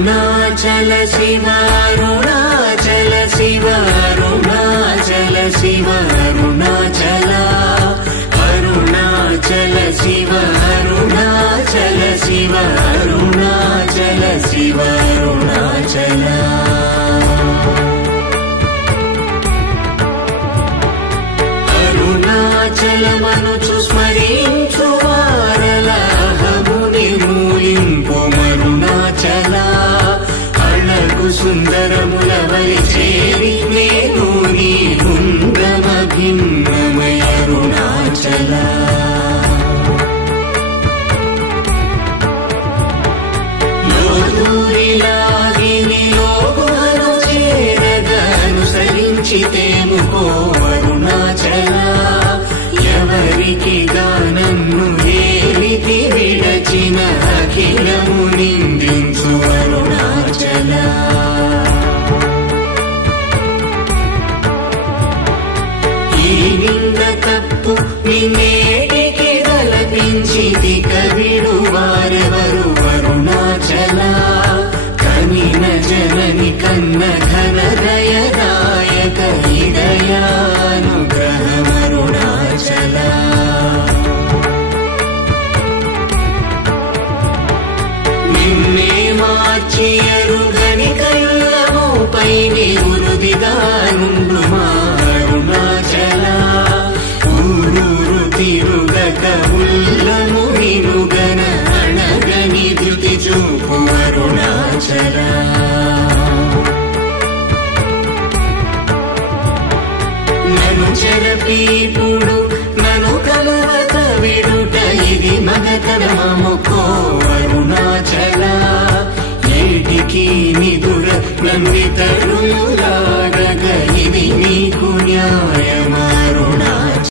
అరుణాచల శివ అరుణాచల శివ అరుణాచల శివ అరుణాచల అరుణాచల శివ అరుణాచల శివ అరుణాచల శివ అరుణాచల అరుణాచలమనుచు స్మరించు వారల అహముని మూలింపు అరుణాచల అళగు సుందరముల వలి చేరి నేను నీ బృందమ భిన్నమయ అరుణాచల లోదూరిలాగిని లోగులను చేరగా అనుసరించితేముకో అరుణాచల ఎవరికి గానన్ను ఏలికి విడచిన అఖిలము నిందించు అరుణాచల ఈ నింద తప్పు నిన్నేటికి గలపించితి కవిడు వారెవరు అరుణాచల కనిన జనని కన్న ఘన దయదాయక హృదయానుగ్రహమరుణాచల నిన్నే మార్చి ఎరుగని కళ్ళమోపై నిరుదిగానుండు మా అరుణాచల ఊరూరు తిరుగక ఉల్లము వినుగన అణగని ధృతి చూపు అరుణాచల నన్ను చెరపీపుడు నన్ను కలవక విడుట ఇది మగతరమముకో అరుణాచల ఏటికి నిదుర నందితరులాగగ ఇది నీకు న్యాయ